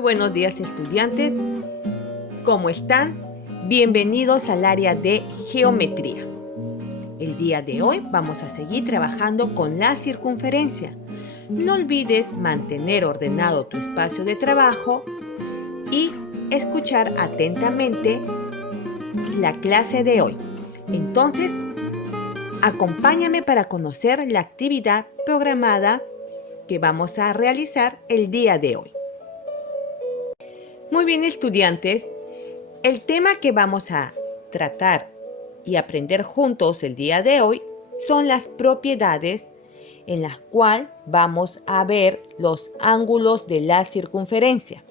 Muy buenos días, estudiantes. ¿Cómo están? Bienvenidos al área de geometría. El día de hoy vamos a seguir trabajando con la circunferencia. No olvides mantener ordenado tu espacio de trabajo y escuchar atentamente la clase de hoy. Entonces, acompáñame para conocer la actividad programada que vamos a realizar el día de hoy. Muy bien, estudiantes, el tema que vamos a tratar y aprender juntos el día de hoy son las propiedades en las cuales vamos a ver los ángulos de la circunferencia.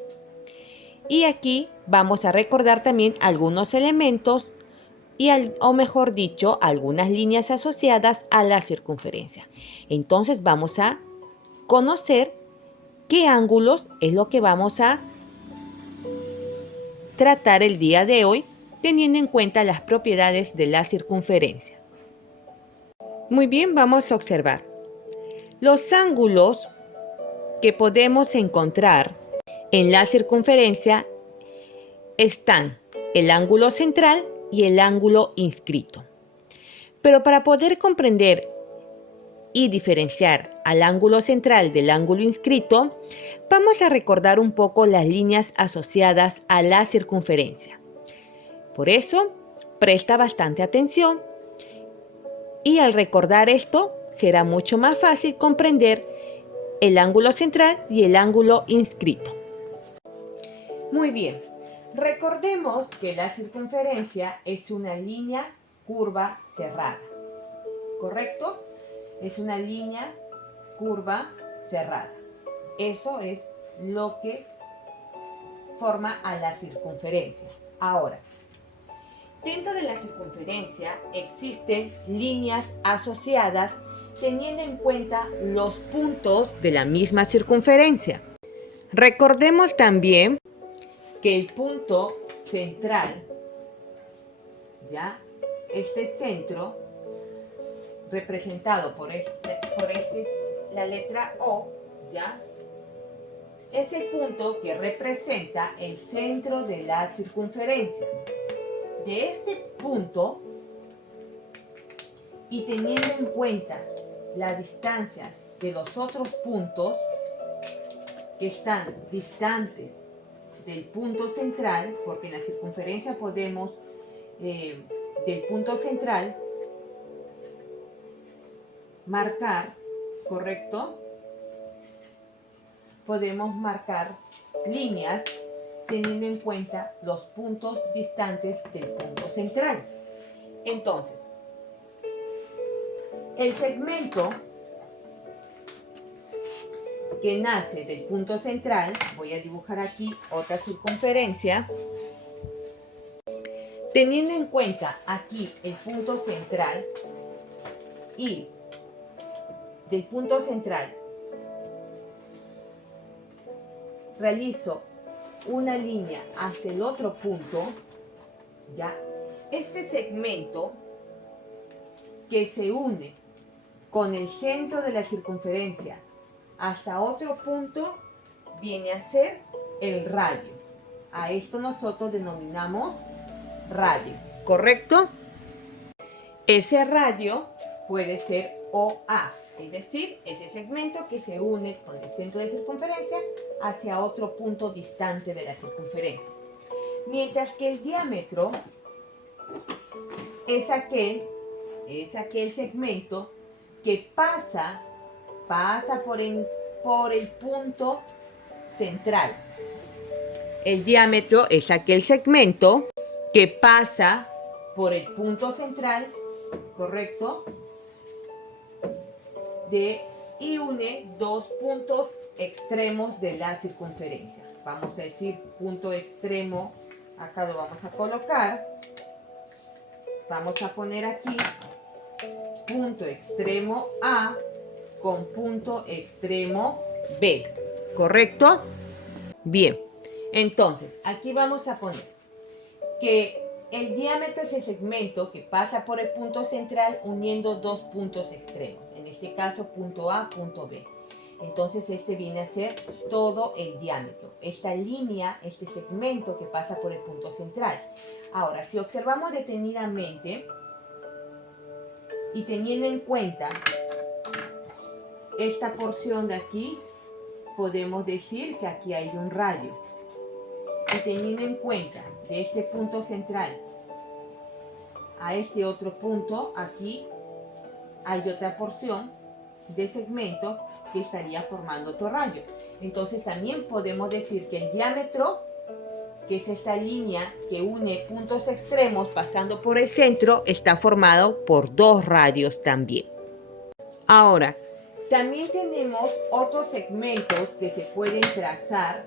Y aquí vamos a recordar también algunos elementos o mejor dicho, algunas líneas asociadas a la circunferencia. Entonces vamos a conocer qué ángulos es lo que vamos a tratar el día de hoy, teniendo en cuenta las propiedades de la circunferencia. Muy bien, vamos a observar. Los ángulos que podemos encontrar en la circunferencia están el ángulo central y el ángulo inscrito. Pero para poder comprender y diferenciar al ángulo central del ángulo inscrito, vamos a recordar un poco las líneas asociadas a la circunferencia. Por eso, presta bastante atención y al recordar esto, será mucho más fácil comprender el ángulo central y el ángulo inscrito. Muy bien, recordemos que la circunferencia es una línea curva cerrada, ¿correcto? Es una línea curva cerrada. Eso es lo que forma a la circunferencia. Ahora, dentro de la circunferencia existen líneas asociadas teniendo en cuenta los puntos de la misma circunferencia. Recordemos también que el punto central, ¿ya? Este centro, representado por la letra O, ¿ya? Es el punto que representa el centro de la circunferencia. De este punto, y teniendo en cuenta la distancia de los otros puntos que están distantes del punto central, porque en la circunferencia podemos, del punto central, marcar, ¿correcto? Podemos marcar líneas teniendo en cuenta los puntos distantes del punto central. Entonces, el segmento que nace del punto central, voy a dibujar aquí otra circunferencia, teniendo en cuenta aquí el punto central y del punto central realizo una línea hasta el otro punto, ¿ya? Este segmento que se une con el centro de la circunferencia hasta otro punto viene a ser el radio. A esto nosotros denominamos radio, ¿correcto? Ese radio puede ser OA, es decir, ese segmento que se une con el centro de circunferencia hacia otro punto distante de la circunferencia. Mientras que el diámetro es aquel segmento que pasa por el punto central. El diámetro es aquel segmento que pasa por el punto central, ¿correcto? Y une dos puntos extremos de la circunferencia. Vamos a decir punto extremo, acá lo vamos a colocar. Vamos a poner aquí punto extremo A con punto extremo B, ¿correcto? Bien, entonces aquí vamos a poner que el diámetro es el segmento que pasa por el punto central uniendo dos puntos extremos, en este caso punto A, punto B. Entonces este viene a ser todo el diámetro. Esta línea, este segmento que pasa por el punto central. Ahora, si observamos detenidamente y teniendo en cuenta esta porción de aquí, podemos decir que aquí hay un radio. Y teniendo en cuenta de este punto central a este otro punto, aquí hay otra porción de segmento que estaría formando otro radio. Entonces también podemos decir que el diámetro, que es esta línea que une puntos extremos pasando por el centro, está formado por dos radios también. Ahora, también tenemos otros segmentos que se pueden trazar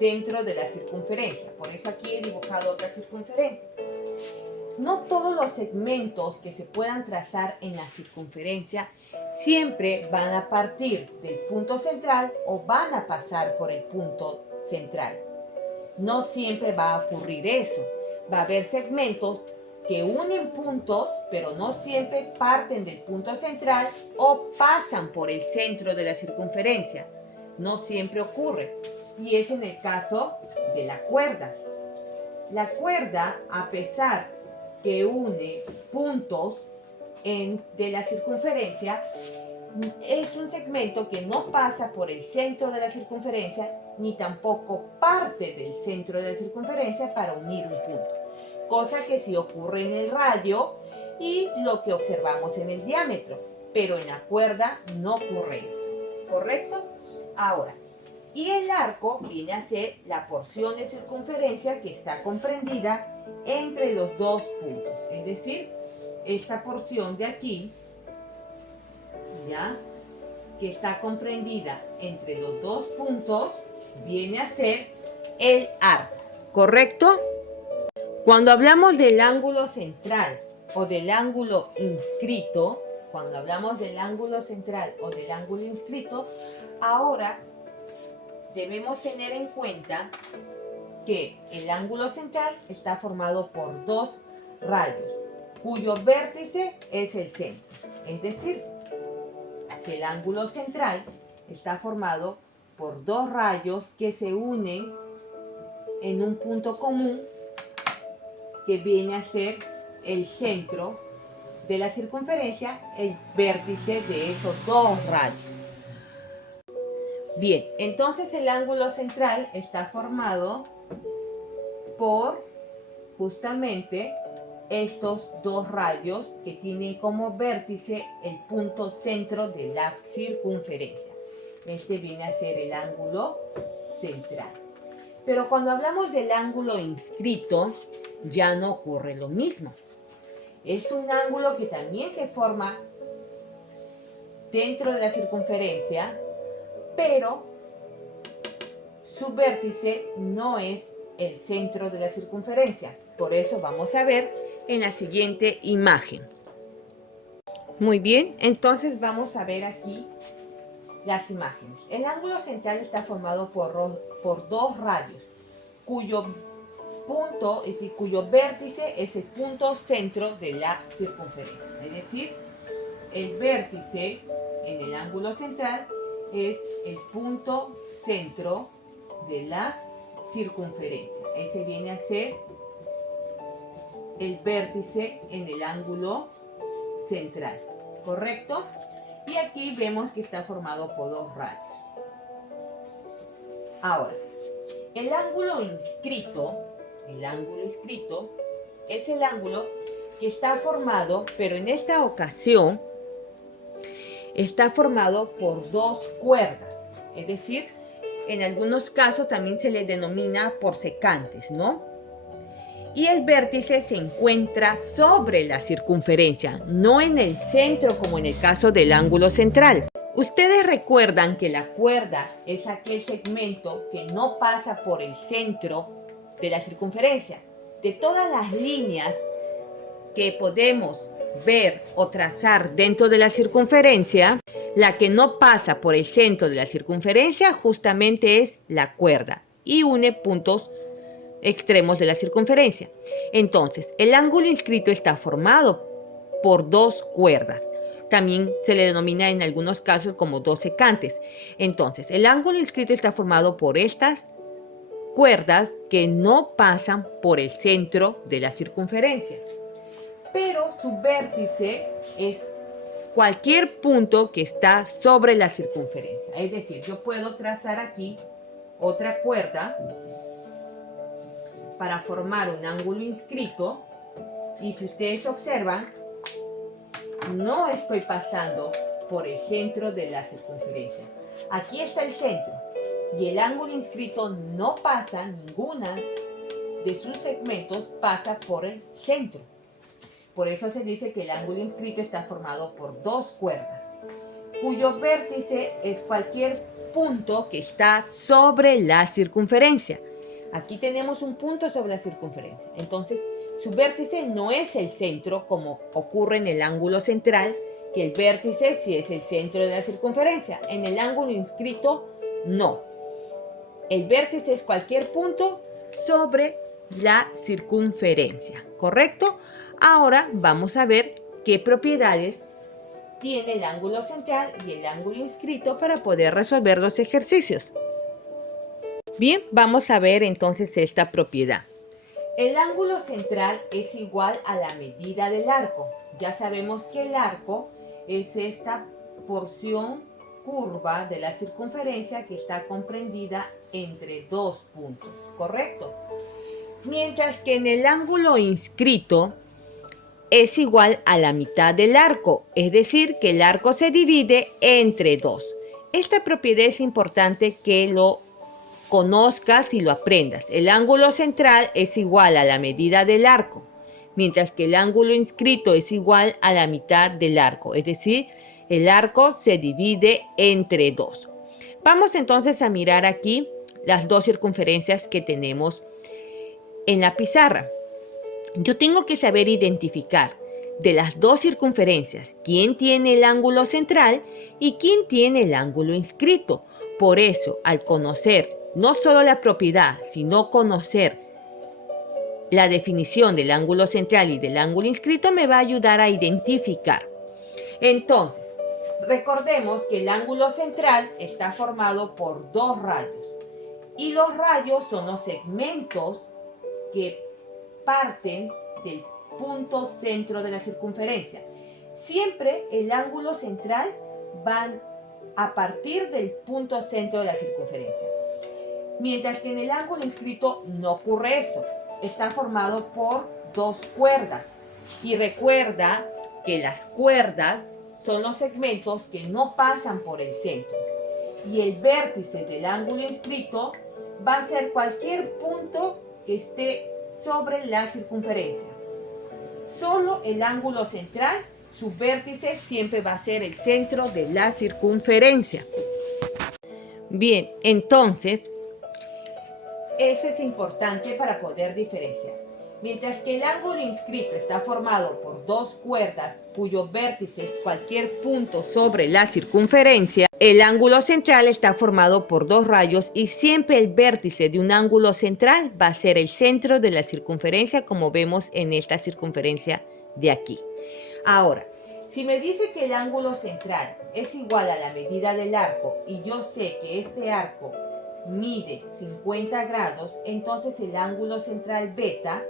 dentro de la circunferencia. Por eso aquí he dibujado otra circunferencia. No todos los segmentos que se puedan trazar en la circunferencia siempre van a partir del punto central o van a pasar por el punto central. No siempre va a ocurrir eso. Va a haber segmentos que unen puntos, pero no siempre parten del punto central o pasan por el centro de la circunferencia. No siempre ocurre. Y es en el caso de la cuerda. La cuerda, a pesar que une puntos de la circunferencia, es un segmento que no pasa por el centro de la circunferencia ni tampoco parte del centro de la circunferencia para unir un punto, cosa que sí ocurre en el radio y lo que observamos en el diámetro, pero en la cuerda no ocurre eso, ¿correcto? Ahora, y el arco viene a ser la porción de circunferencia que está comprendida entre los dos puntos, es decir, esta porción de aquí, ¿ya?, que está comprendida entre los dos puntos, viene a ser el arco, ¿correcto? Cuando hablamos del ángulo central o del ángulo inscrito, ahora debemos tener en cuenta que el ángulo central está formado por dos radios, cuyo vértice es el centro. Es decir, que el ángulo central está formado por dos rayos que se unen en un punto común que viene a ser el centro de la circunferencia, el vértice de esos dos rayos. Bien, entonces el ángulo central está formado por justamente estos dos rayos que tienen como vértice el punto centro de la circunferencia. Este viene a ser el ángulo central. Pero cuando hablamos del ángulo inscrito, ya no ocurre lo mismo. Es un ángulo que también se forma dentro de la circunferencia, pero su vértice no es el centro de la circunferencia. Por eso vamos a ver en la siguiente imagen. Muy bien, entonces vamos a ver aquí las imágenes. El ángulo central está formado por dos radios, cuyo punto, es decir, cuyo vértice es el punto centro de la circunferencia. Es decir, el vértice en el ángulo central es el punto centro de la circunferencia. Ese viene a ser el vértice en el ángulo central, ¿correcto? Y aquí vemos que está formado por dos radios. Ahora, el ángulo inscrito es el ángulo que está formado, pero en esta ocasión está formado por dos cuerdas, es decir, en algunos casos también se le denomina por secantes, ¿no? Y el vértice se encuentra sobre la circunferencia, no en el centro como en el caso del ángulo central. Ustedes recuerdan que la cuerda es aquel segmento que no pasa por el centro de la circunferencia. De todas las líneas que podemos ver o trazar dentro de la circunferencia, la que no pasa por el centro de la circunferencia justamente es la cuerda y une puntos extremos de la circunferencia. Entonces, el ángulo inscrito está formado por dos cuerdas. también se le denomina en algunos casos como 2 secantes. Entonces, el ángulo inscrito está formado por estas cuerdas que no pasan por el centro de la circunferencia. Pero su vértice es cualquier punto que está sobre la circunferencia. Es decir, yo puedo trazar aquí otra cuerda para formar un ángulo inscrito y si ustedes observan, no estoy pasando por el centro de la circunferencia. Aquí está el centro y el ángulo inscrito no pasa, ninguna de sus segmentos pasa por el centro. Por eso se dice que el ángulo inscrito está formado por 2 cuerdas, cuyo vértice es cualquier punto que está sobre la circunferencia. Aquí tenemos un punto sobre la circunferencia. Entonces, su vértice no es el centro como ocurre en el ángulo central, que el vértice sí es el centro de la circunferencia. En el ángulo inscrito, no. El vértice es cualquier punto sobre la circunferencia, ¿correcto? Ahora vamos a ver qué propiedades tiene el ángulo central y el ángulo inscrito para poder resolver los ejercicios. Bien, vamos a ver entonces esta propiedad. El ángulo central es igual a la medida del arco. Ya sabemos que el arco es esta porción curva de la circunferencia que está comprendida entre 2 puntos, ¿correcto? Mientras que en el ángulo inscrito es igual a la mitad del arco, es decir, que el arco se divide entre 2. Esta propiedad es importante que lo conozcas y lo aprendas. El ángulo central es igual a la medida del arco, mientras que el ángulo inscrito es igual a la mitad del arco, es decir, el arco se divide entre 2. Vamos entonces a mirar aquí las 2 circunferencias que tenemos en la pizarra. Yo tengo que saber identificar de las 2 circunferencias quién tiene el ángulo central y quién tiene el ángulo inscrito. Por eso, al conocer no solo la propiedad, sino conocer la definición del ángulo central y del ángulo inscrito, me va a ayudar a identificar. Entonces, recordemos que el ángulo central está formado por 2 rayos. Y los rayos son los segmentos que parten del punto centro de la circunferencia. Siempre el ángulo central va a partir del punto centro de la circunferencia. Mientras que en el ángulo inscrito no ocurre eso. Está formado por 2 cuerdas. Y recuerda que las cuerdas son los segmentos que no pasan por el centro. Y el vértice del ángulo inscrito va a ser cualquier punto que esté sobre la circunferencia. Solo el ángulo central, su vértice siempre va a ser el centro de la circunferencia. Bien, entonces, eso es importante para poder diferenciar. Mientras que el ángulo inscrito está formado por 2 cuerdas cuyo vértice es cualquier punto sobre la circunferencia, el ángulo central está formado por 2 rayos y siempre el vértice de un ángulo central va a ser el centro de la circunferencia, como vemos en esta circunferencia de aquí. Ahora, si me dice que el ángulo central es igual a la medida del arco y yo sé que este arco mide 50 grados, entonces el ángulo central beta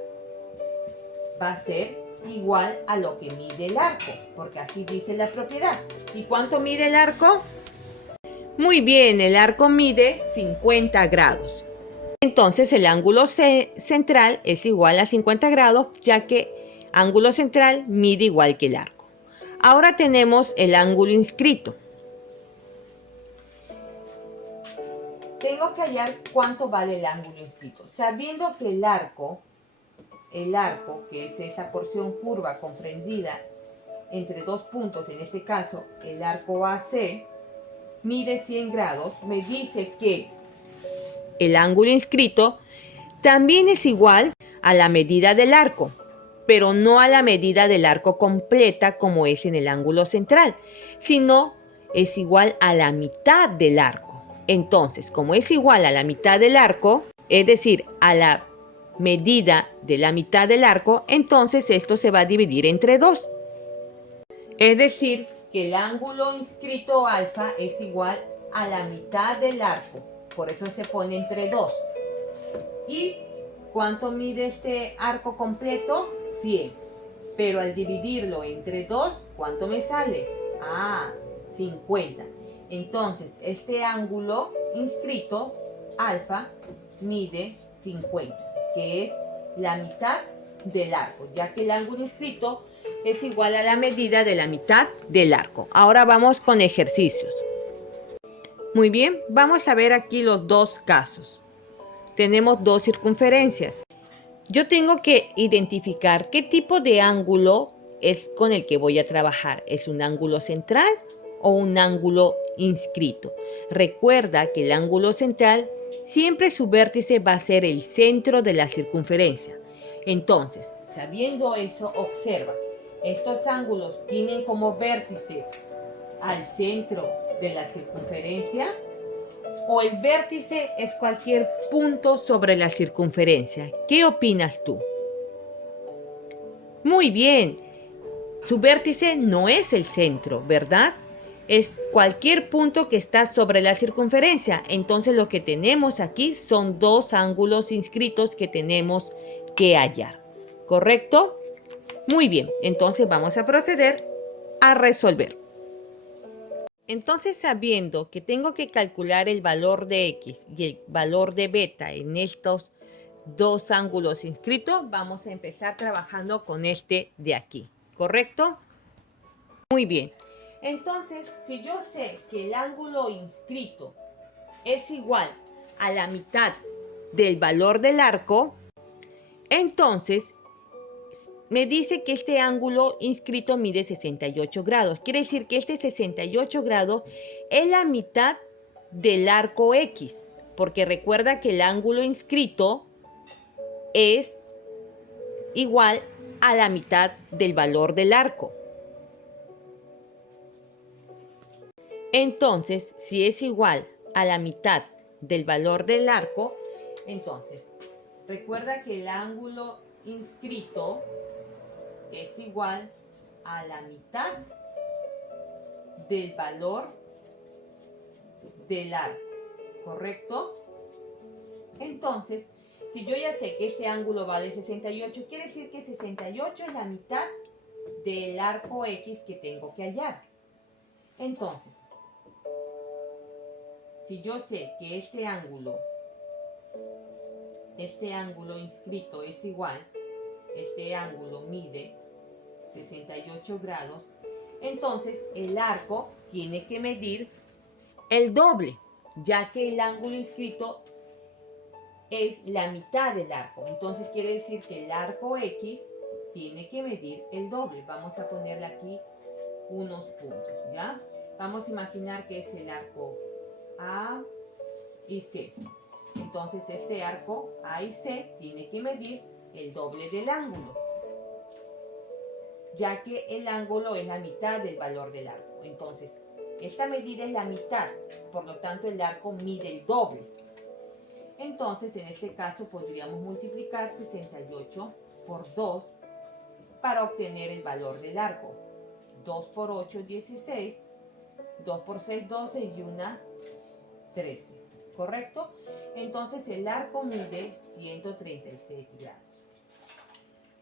va a ser igual a lo que mide el arco, porque así dice la propiedad. ¿Y cuánto mide el arco? Muy bien, el arco mide 50 grados. Entonces el ángulo central es igual a 50 grados, ya que ángulo central mide igual que el arco. Ahora tenemos el ángulo inscrito. Tengo que hallar cuánto vale el ángulo inscrito. Sabiendo que el arco, que es esa porción curva comprendida entre 2 puntos, en este caso el arco AC, mide 100 grados, me dice que el ángulo inscrito también es igual a la medida del arco, pero no a la medida del arco completa como es en el ángulo central, sino es igual a la mitad del arco. Entonces, como es igual a la mitad del arco, es decir, a la medida de la mitad del arco, entonces esto se va a dividir entre 2. Es decir, que el ángulo inscrito alfa es igual a la mitad del arco. Por eso se pone entre 2. ¿Y cuánto mide este arco completo? 100. Pero al dividirlo entre 2, ¿cuánto me sale? 50. Entonces, este ángulo inscrito, alfa, mide 50, que es la mitad del arco, ya que el ángulo inscrito es igual a la medida de la mitad del arco. Ahora vamos con ejercicios. Muy bien, vamos a ver aquí los dos casos. Tenemos dos circunferencias. Yo tengo que identificar qué tipo de ángulo es con el que voy a trabajar. ¿Es un ángulo central o un ángulo inscrito? Recuerda que el ángulo central siempre su vértice va a ser el centro de la circunferencia. Entonces, sabiendo eso, observa. Estos ángulos tienen como vértice al centro de la circunferencia, o el vértice es cualquier punto sobre la circunferencia. ¿Qué opinas tú? Muy bien, su vértice no es el centro, ¿verdad? Es cualquier punto que está sobre la circunferencia. Entonces lo que tenemos aquí son dos ángulos inscritos que tenemos que hallar, ¿correcto? Muy bien, entonces vamos a proceder a resolver. Entonces, sabiendo que tengo que calcular el valor de X y el valor de beta en estos dos ángulos inscritos, vamos a empezar trabajando con este de aquí, ¿correcto? Muy bien. Entonces, si yo sé que el ángulo inscrito es igual a la mitad del valor del arco, entonces me dice que este ángulo inscrito mide 68 grados. Quiere decir que este 68 grados es la mitad del arco X, porque recuerda que el ángulo inscrito es igual a la mitad del valor del arco. Entonces, si es igual a la mitad del valor del arco, entonces, recuerda que el ángulo inscrito es igual a la mitad del valor del arco, ¿correcto? Entonces, si yo ya sé que este ángulo vale 68, quiere decir que 68 es la mitad del arco X que tengo que hallar. Entonces, si yo sé que este ángulo inscrito es igual, este ángulo mide 68 grados, entonces el arco tiene que medir el doble, ya que el ángulo inscrito es la mitad del arco. Entonces quiere decir que el arco X tiene que medir el doble. Vamos a ponerle aquí unos puntos, ¿ya? Vamos a imaginar que es el arco A y C. Entonces este arco A y C tiene que medir el doble del ángulo, ya que el ángulo es la mitad del valor del arco. Entonces, esta medida es la mitad, por lo tanto el arco mide el doble. Entonces, en este caso podríamos multiplicar 68 por 2 para obtener el valor del arco. 2 por 8, 16. 2 por 6, 12 y 1, 13. ¿Correcto? Entonces el arco mide 136 grados.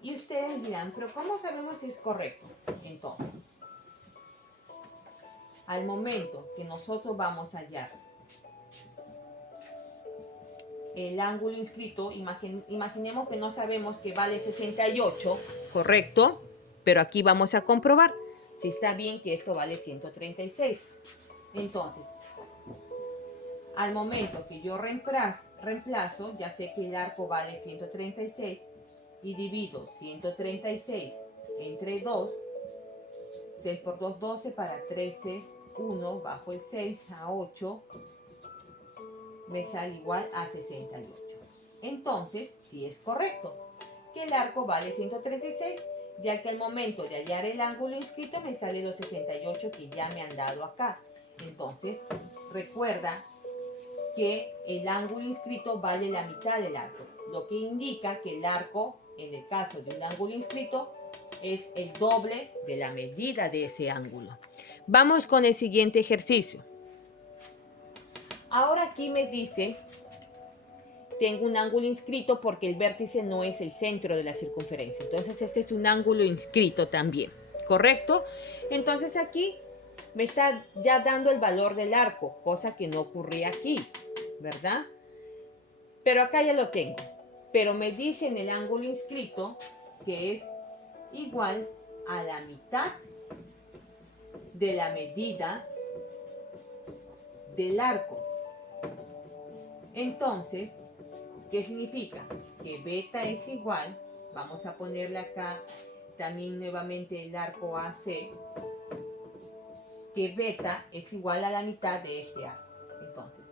Y ustedes dirán, pero ¿cómo sabemos si es correcto? Entonces, al momento que nosotros vamos a hallar el ángulo inscrito, imaginemos que no sabemos que vale 68, ¿correcto? Pero aquí vamos a comprobar si está bien que esto vale 136. Entonces, al momento que yo reemplazo, ya sé que el arco vale 136 y divido 136 entre 2, 6 por 2, 12, para 13, 1, bajo el 6 a 8, me sale igual a 68. Entonces, sí es correcto que el arco vale 136, ya que al momento de hallar el ángulo inscrito me sale los 68 que ya me han dado acá. Entonces, recuerda que el ángulo inscrito vale la mitad del arco, lo que indica que el arco, en el caso de un ángulo inscrito, es el doble de la medida de ese ángulo. Vamos con el siguiente ejercicio. Ahora aquí me dice, tengo un ángulo inscrito porque el vértice no es el centro de la circunferencia. Entonces este es un ángulo inscrito también, ¿correcto? Entonces aquí me está ya dando el valor del arco, cosa que no ocurría aquí, ¿verdad? Pero acá ya lo tengo. Pero me dice en el ángulo inscrito que es igual a la mitad de la medida del arco. Entonces, ¿qué significa? Que beta es igual, vamos a ponerle acá también nuevamente el arco AC, que beta es igual a la mitad de este arco. Entonces,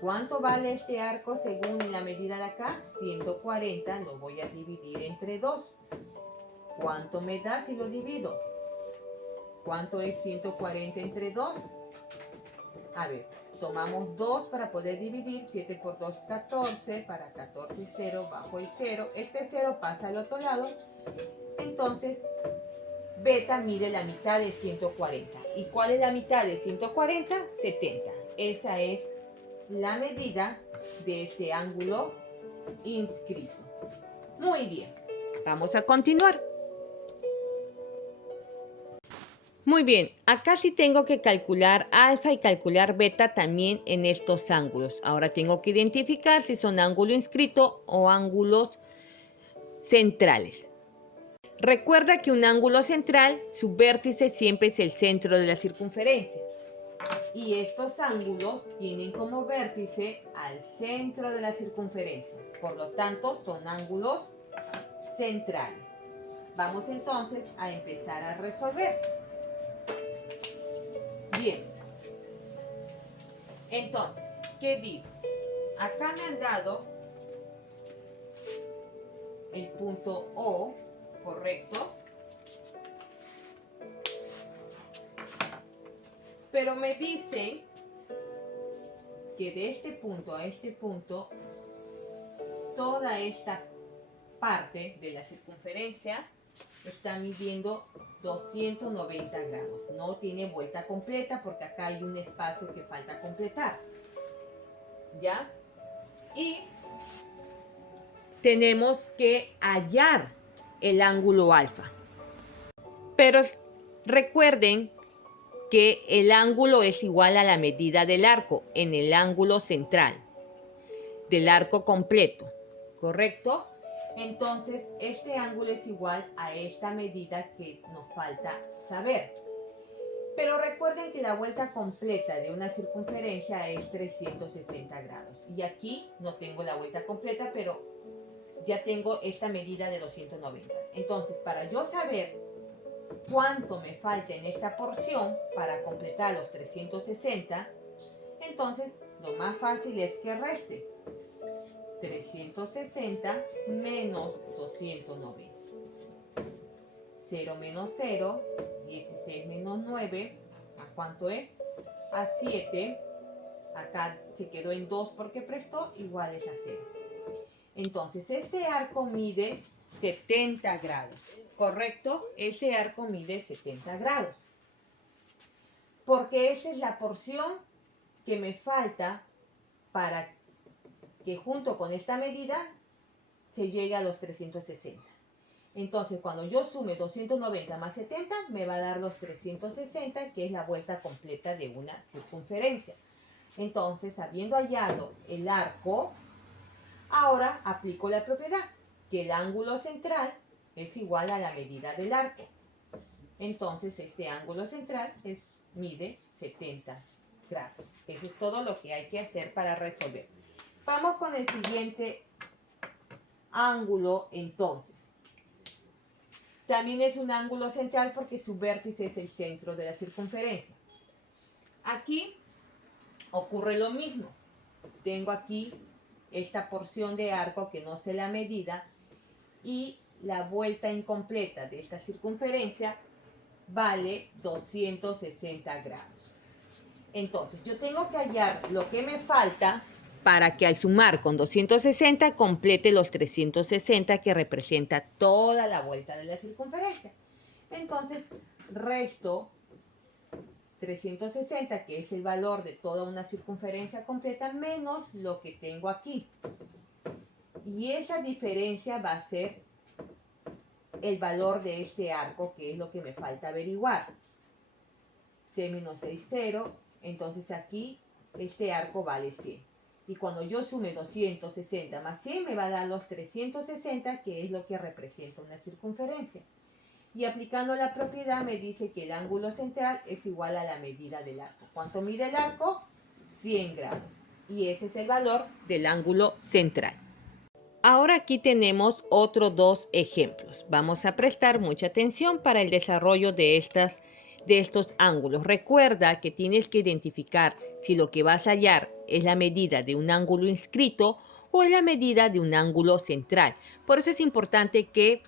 ¿cuánto vale este arco según la medida de acá? 140, lo voy a dividir entre 2. ¿Cuánto me da si lo divido? ¿Cuánto es 140 entre 2? A ver, tomamos 2 para poder dividir. 7 por 2, 14. Para 14, 0, bajo el 0. Este 0 pasa al otro lado. Entonces, beta mide la mitad de 140. ¿Y cuál es la mitad de 140? 70. Esa es la medida de este ángulo inscrito. Muy bien. Vamos a continuar. Muy bien, acá sí tengo que calcular alfa y calcular beta también en estos ángulos. Ahora tengo que identificar si son ángulo inscrito o ángulos centrales. Recuerda que un ángulo central, su vértice siempre es el centro de la circunferencia. Y estos ángulos tienen como vértice al centro de la circunferencia. Por lo tanto, son ángulos centrales. Vamos entonces a empezar a resolver. Bien, entonces, ¿qué digo? Acá me han dado el punto O, ¿correcto? Pero me dice que de este punto a este punto, toda esta parte de la circunferencia está midiendo 290 grados. No tiene vuelta completa porque acá hay un espacio que falta completar. ¿Ya? Y tenemos que hallar el ángulo alfa. Pero recuerden que el ángulo es igual a la medida del arco en el ángulo central del arco completo, ¿correcto? Entonces, este ángulo es igual a esta medida que nos falta saber. Pero recuerden que la vuelta completa de una circunferencia es 360 grados. Y aquí no tengo la vuelta completa, pero ya tengo esta medida de 290. Entonces, para yo saber cuánto me falta en esta porción para completar los 360, entonces lo más fácil es que reste 360 menos 290. 0 menos 0, 16 menos 9, ¿a cuánto es? A 7. Acá se quedó en 2 porque prestó, igual es a 0. Entonces, este arco mide 70 grados, ¿correcto? Este arco mide 70 grados. Porque esta es la porción que me falta para que junto con esta medida se llegue a los 360. Entonces, cuando yo sume 290 más 70, me va a dar los 360, que es la vuelta completa de una circunferencia. Entonces, habiendo hallado el arco, ahora aplico la propiedad, que el ángulo central es igual a la medida del arco. Entonces, este ángulo central mide 70 grados. Eso es todo lo que hay que hacer para resolver. Vamos con el siguiente ángulo entonces. También es un ángulo central porque su vértice es el centro de la circunferencia. Aquí ocurre lo mismo. Tengo aquí esta porción de arco que no sé la medida y la vuelta incompleta de esta circunferencia vale 260 grados. Entonces, yo tengo que hallar lo que me falta para que al sumar con 260 complete los 360 que representa toda la vuelta de la circunferencia. Entonces, resto 360, que es el valor de toda una circunferencia completa, menos lo que tengo aquí. Y esa diferencia va a ser el valor de este arco, que es lo que me falta averiguar. C menos 6, 0. Entonces aquí este arco vale 100. Y cuando yo sume 260 más 100 me va a dar los 360, que es lo que representa una circunferencia. Y aplicando la propiedad me dice que el ángulo central es igual a la medida del arco. ¿Cuánto mide el arco? 100 grados. Y ese es el valor del ángulo central. Ahora aquí tenemos otros dos ejemplos. Vamos a prestar mucha atención para el desarrollo de estos ángulos. Recuerda que tienes que identificar si lo que vas a hallar es la medida de un ángulo inscrito o es la medida de un ángulo central. Por eso es importante que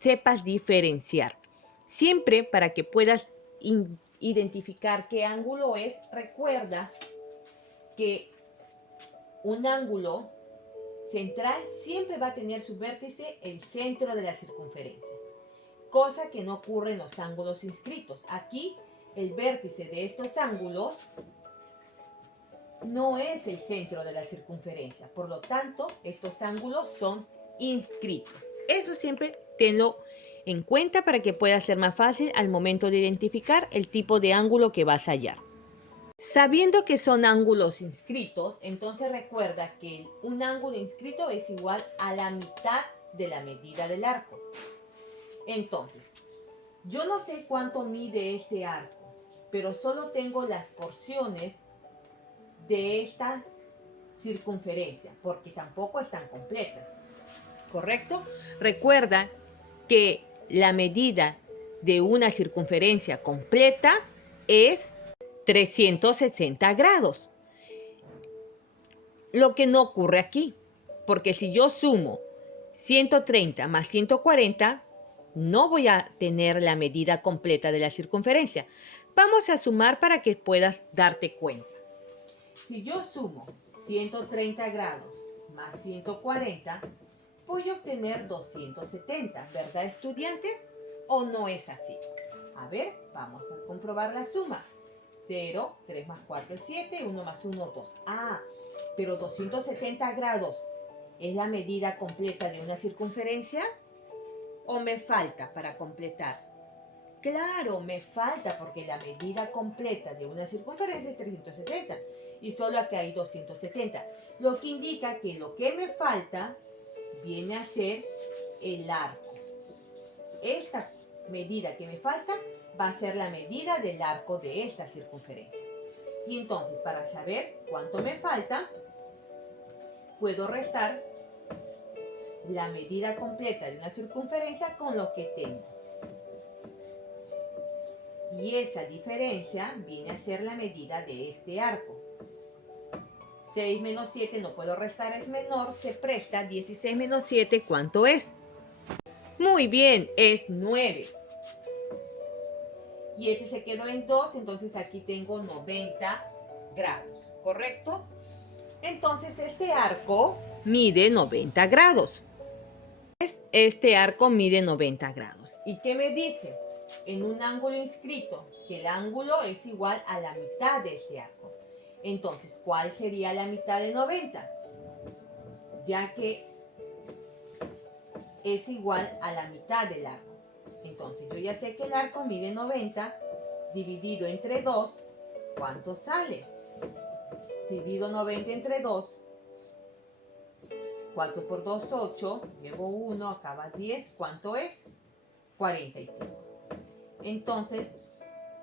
sepas diferenciar. Siempre para que puedas identificar qué ángulo es, recuerda que un ángulo central siempre va a tener su vértice el centro de la circunferencia, cosa que no ocurre en los ángulos inscritos. Aquí el vértice de estos ángulos no es el centro de la circunferencia, por lo tanto estos ángulos son inscritos. Eso siempre tenlo en cuenta para que pueda ser más fácil al momento de identificar el tipo de ángulo que vas a hallar. Sabiendo que son ángulos inscritos, entonces recuerda que un ángulo inscrito es igual a la mitad de la medida del arco. Entonces, yo no sé cuánto mide este arco, pero solo tengo las porciones de esta circunferencia, porque tampoco están completas. ¿Correcto? Recuerda que la medida de una circunferencia completa es 360 grados. Lo que no ocurre aquí, porque si yo sumo 130 más 140, no voy a tener la medida completa de la circunferencia. Vamos a sumar para que puedas darte cuenta. Si yo sumo 130 grados más 140, voy a obtener 270, ¿verdad, estudiantes? ¿O no es así? A ver, vamos a comprobar la suma. 0, 3 más 4 es 7, 1 más 1, 2. Ah, pero 270 grados es la medida completa de una circunferencia. ¿O me falta para completar? Claro, me falta porque la medida completa de una circunferencia es 360 y solo aquí hay 270. Lo que indica que lo que me falta viene a ser el arco. Esta medida que me falta va a ser la medida del arco de esta circunferencia. Y entonces, para saber cuánto me falta, puedo restar la medida completa de una circunferencia con lo que tengo. Y esa diferencia viene a ser la medida de este arco. 6 menos 7 no puedo restar, es menor, se presta. 16 menos 7, ¿cuánto es? Muy bien, es 9. Y este se quedó en 2, entonces aquí tengo 90 grados, ¿correcto? Entonces este arco mide 90 grados. Este arco mide 90 grados. ¿Y qué me dice? En un ángulo inscrito, que el ángulo es igual a la mitad de este arco. Entonces, ¿cuál sería la mitad de 90? Ya que es igual a la mitad del arco. Entonces, yo ya sé que el arco mide 90, dividido entre 2, ¿cuánto sale? Divido 90 entre 2, 4 por 2, 8, llevo 1, acaba 10, ¿cuánto es? 45. Entonces,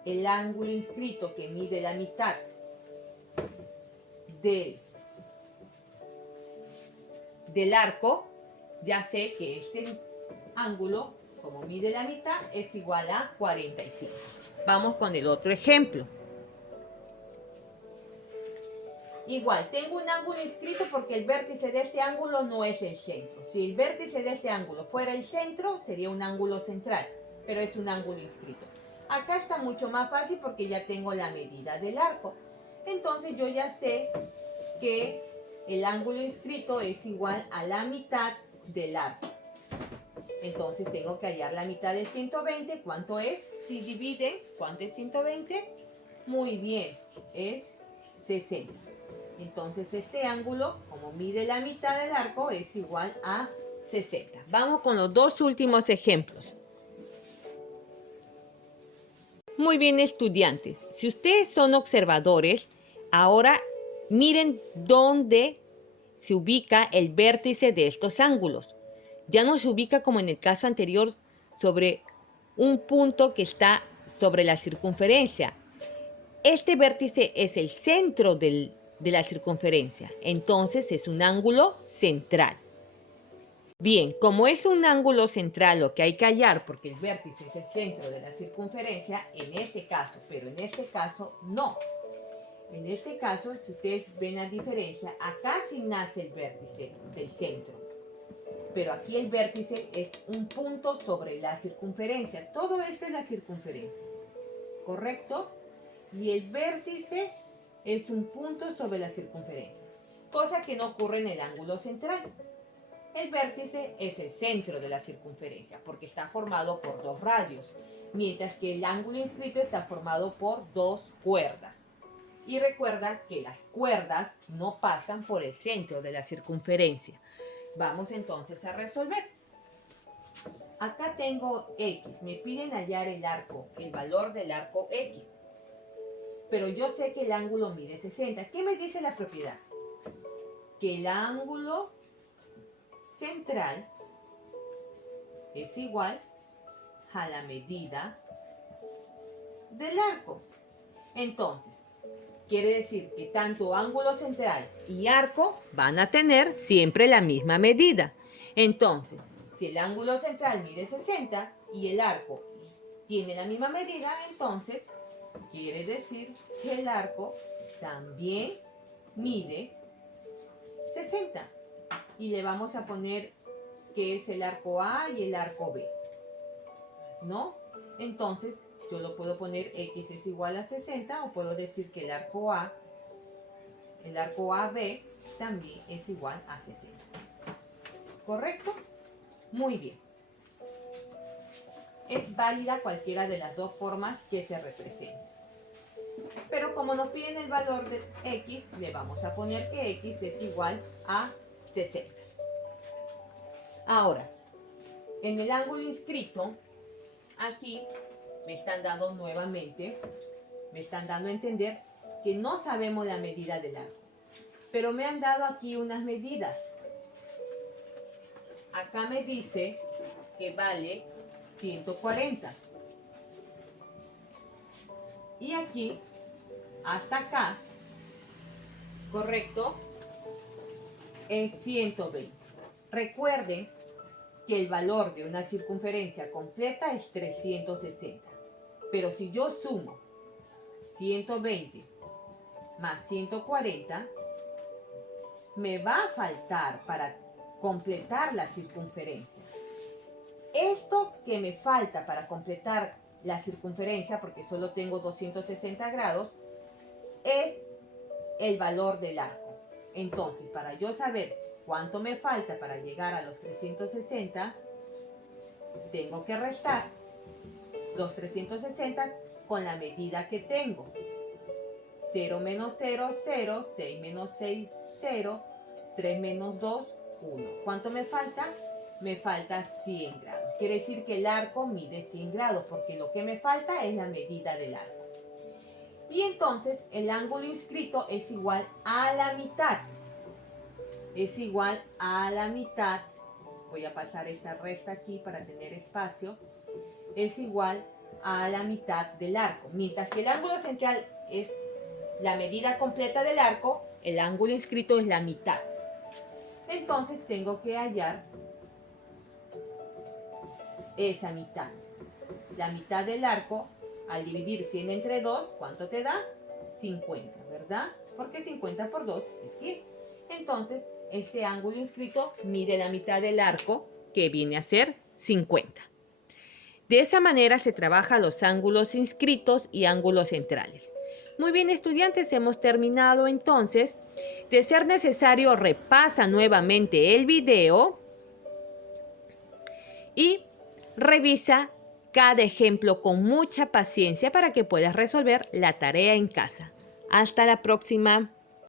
el ángulo inscrito que mide la mitad del arco, ya sé que este ángulo, como mide la mitad, es igual a 45. Vamos con el otro ejemplo. Igual, tengo un ángulo inscrito porque el vértice de este ángulo no es el centro. Si el vértice de este ángulo fuera el centro, sería un ángulo central, pero es un ángulo inscrito. Acá está mucho más fácil porque ya tengo la medida del arco. Entonces yo ya sé que el ángulo inscrito es igual a la mitad del arco. Entonces tengo que hallar la mitad de 120. ¿Cuánto es? Si dividen, ¿cuánto es 120? Muy bien, es 60. Entonces este ángulo, como mide la mitad del arco, es igual a 60. Vamos con los dos últimos ejemplos. Muy bien, estudiantes. Si ustedes son observadores, ahora miren dónde se ubica el vértice de estos ángulos. Ya no se ubica como en el caso anterior sobre un punto que está sobre la circunferencia. Este vértice es el centro de la circunferencia, entonces es un ángulo central. Bien, como es un ángulo central lo que hay que hallar, porque el vértice es el centro de la circunferencia, en este caso, pero en este caso no. En este caso, si ustedes ven la diferencia, acá sí nace el vértice del centro, pero aquí el vértice es un punto sobre la circunferencia. Todo esto es la circunferencia, ¿correcto? Y el vértice es un punto sobre la circunferencia, cosa que no ocurre en el ángulo central. El vértice es el centro de la circunferencia porque está formado por dos radios, mientras que el ángulo inscrito está formado por dos cuerdas. Y recuerda que las cuerdas no pasan por el centro de la circunferencia. Vamos entonces a resolver. Acá tengo X, me piden hallar el arco, el valor del arco X. Pero yo sé que el ángulo mide 60. ¿Qué me dice la propiedad? Que el ángulo central es igual a la medida del arco. Entonces, quiere decir que tanto ángulo central y arco van a tener siempre la misma medida. Entonces, si el ángulo central mide 60 y el arco tiene la misma medida, entonces quiere decir que el arco también mide 60. Y le vamos a poner que es el arco A y el arco B, ¿no? Entonces, yo lo puedo poner X es igual a 60 o puedo decir que el arco AB también es igual a 60. ¿Correcto? Muy bien. Es válida cualquiera de las dos formas que se representen. Pero como nos piden el valor de X, le vamos a poner que X es igual a 60. Ahora, en el ángulo inscrito, aquí me están dando nuevamente, me están dando a entender que no sabemos la medida del arco. Pero me han dado aquí unas medidas. Acá me dice que vale 140. Y aquí, hasta acá, correcto, es 120. Recuerden que el valor de una circunferencia completa es 360. Pero si yo sumo 120 más 140, me va a faltar para completar la circunferencia. Esto que me falta para completar la circunferencia, porque solo tengo 260 grados, es el valor del arco. Entonces, para yo saber cuánto me falta para llegar a los 360, tengo que restar los 360 con la medida que tengo. 0 menos 0, 0, 6 menos 6, 0, 3 menos 2, 1. ¿Cuánto me falta? Me falta 100 grados. Quiere decir que el arco mide 100 grados, porque lo que me falta es la medida del arco. Y entonces el ángulo inscrito es igual a la mitad. Es igual a la mitad. Voy a pasar esta resta aquí para tener espacio. Es igual a la mitad del arco. Mientras que el ángulo central es la medida completa del arco, el ángulo inscrito es la mitad. Entonces tengo que hallar esa mitad. La mitad del arco, al dividir 100 entre 2, ¿cuánto te da? 50, ¿verdad? Porque 50 por 2 es 100. Entonces, este ángulo inscrito mide la mitad del arco, que viene a ser 50. De esa manera se trabaja los ángulos inscritos y ángulos centrales. Muy bien, estudiantes, hemos terminado entonces. De ser necesario, repasa nuevamente el video y revisa cada ejemplo con mucha paciencia para que puedas resolver la tarea en casa. Hasta la próxima.